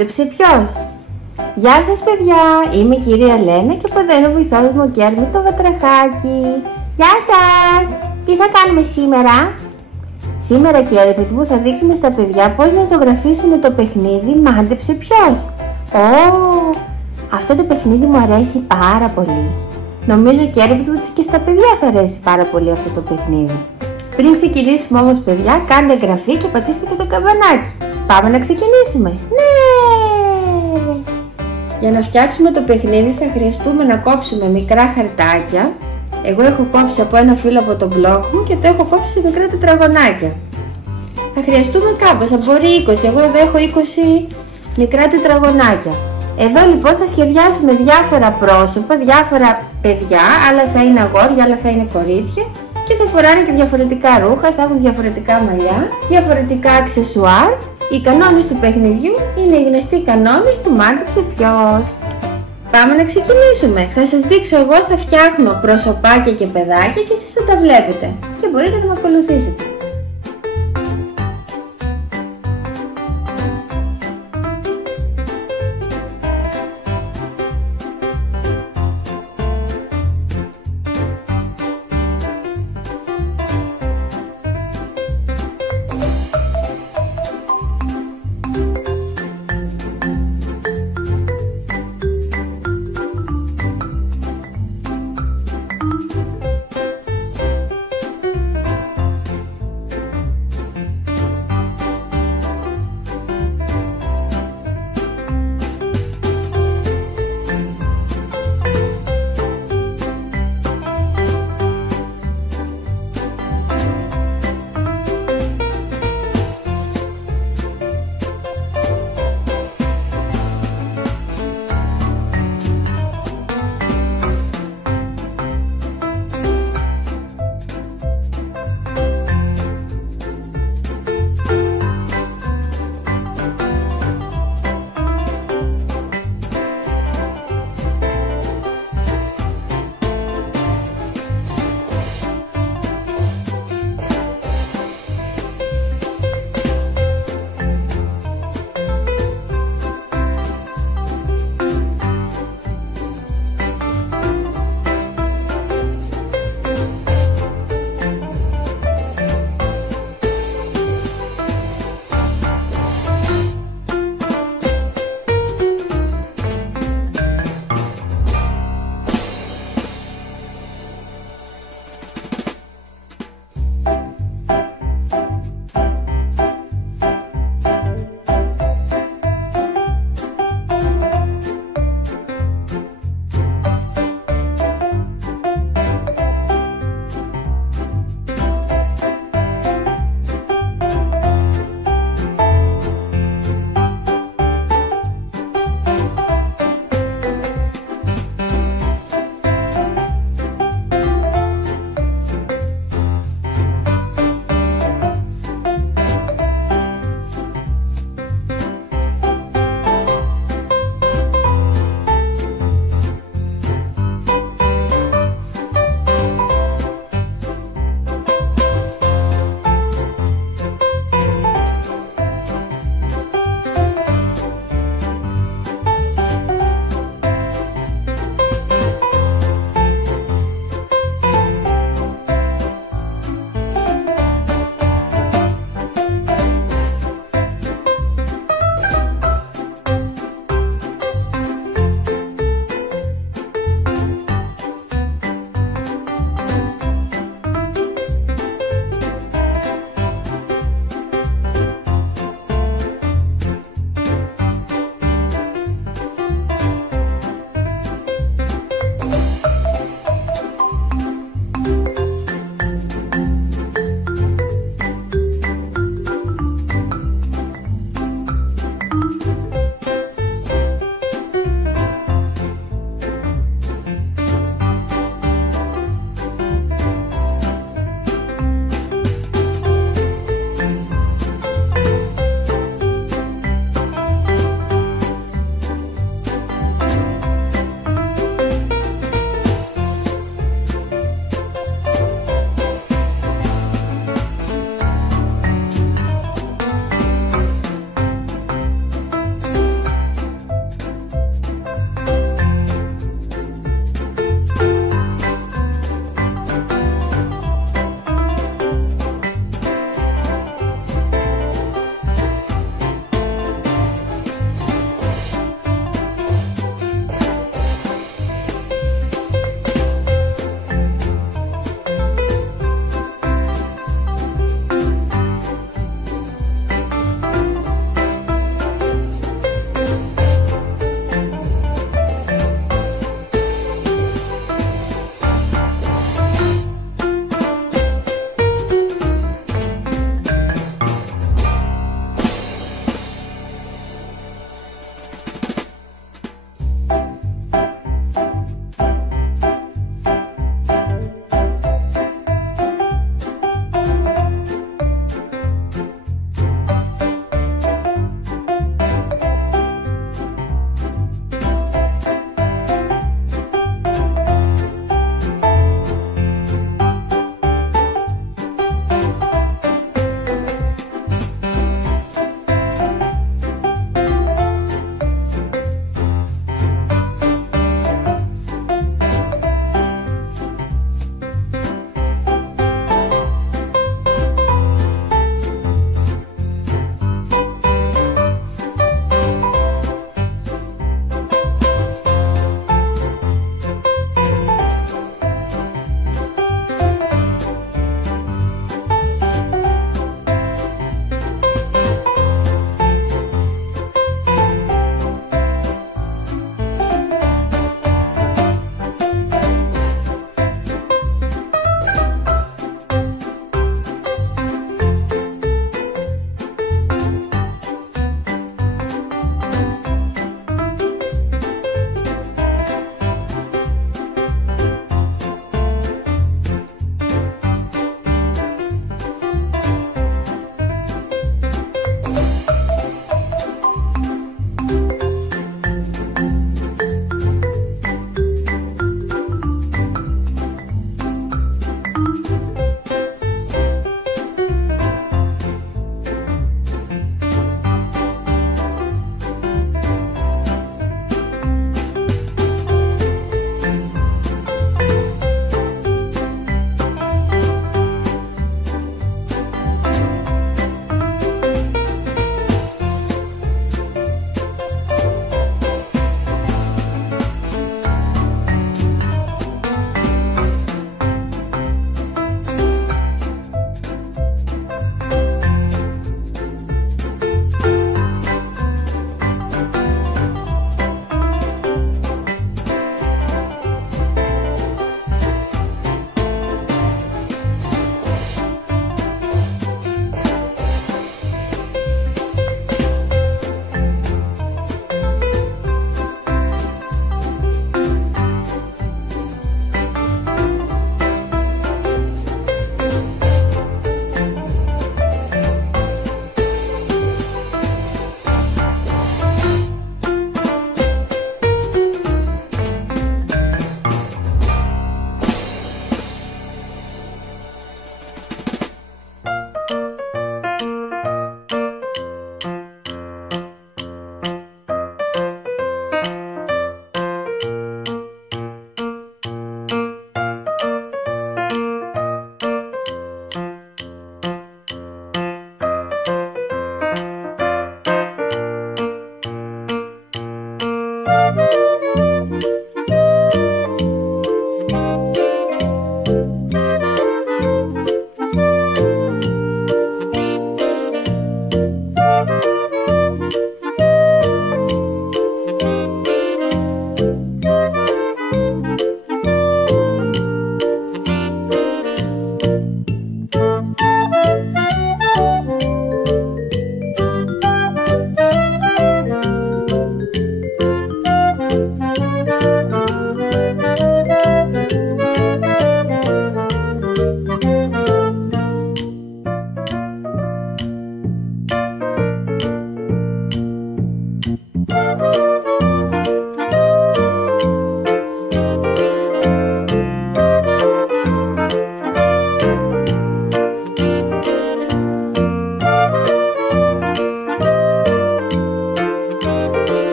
Μάντεψε ποιος. Γεια σας παιδιά, είμαι η κυρία Λένα και από εδώ είναι ο βοηθός μου και έρχομαι το βατραχάκι. Γεια σας! Τι θα κάνουμε σήμερα? Σήμερα κύριε μου θα δείξουμε στα παιδιά πώς να ζωγραφίσουν το παιχνίδι Μάντεψε ποιος. Αυτό το παιχνίδι μου αρέσει πάρα πολύ. Νομίζω και στα παιδιά θα αρέσει πάρα πολύ αυτό το παιχνίδι. Πριν ξεκινήσουμε όμως παιδιά, κάντε εγγραφή και πατήστε και το καμπανάκι. Πάμε να ξεκινήσουμε. Ναι! Για να φτιάξουμε το παιχνίδι θα χρειαστούμε να κόψουμε μικρά χαρτάκια. Εγώ έχω κόψει από ένα φύλλο από το μπλοκ μου και το έχω κόψει σε μικρά τετραγωνάκια. Θα χρειαστούμε κάμποσα, μπορεί 20, εγώ εδώ έχω 20 μικρά τετραγωνάκια. Εδώ λοιπόν θα σχεδιάσουμε διάφορα πρόσωπα, διάφορα παιδιά, άλλα θα είναι αγόρια, άλλα θα είναι κορίτσια και θα φοράνε και διαφορετικά ρούχα, θα έχουν διαφορετικά μαλλιά, διαφορετικά αξεσουάρ. Οι κανόνες του παιχνιδιού είναι οι γνωστοί κανόνες του Μάντεψε ποιος. Πάμε να ξεκινήσουμε. Θα σας δείξω εγώ, θα φτιάχνω προσωπάκια και παιδάκια και εσείς θα τα βλέπετε και μπορείτε να με ακολουθήσετε.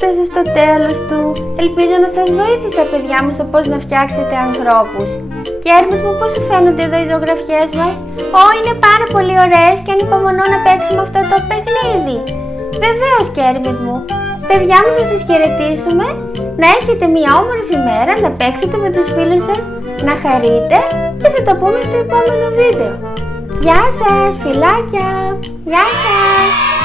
έφτασε στο τέλος του. Ελπίζω να σας βοήθησα, παιδιά μου, στο πώς να φτιάξετε ανθρώπους. Και Έρμητ μου, πώς σου φαίνονται εδώ οι ζωγραφιές μας? Είναι πάρα πολύ ωραίες και ανυπομονώ να παίξουμε αυτό το παιχνίδι. Βεβαίως και Έρμητ μου. Παιδιά μου, θα σας χαιρετήσουμε. Να έχετε μια όμορφη μέρα, να παίξετε με τους φίλους σας, να χαρείτε και θα τα πούμε στο επόμενο βίντεο. Γεια σας, φιλάκια! Γεια σας!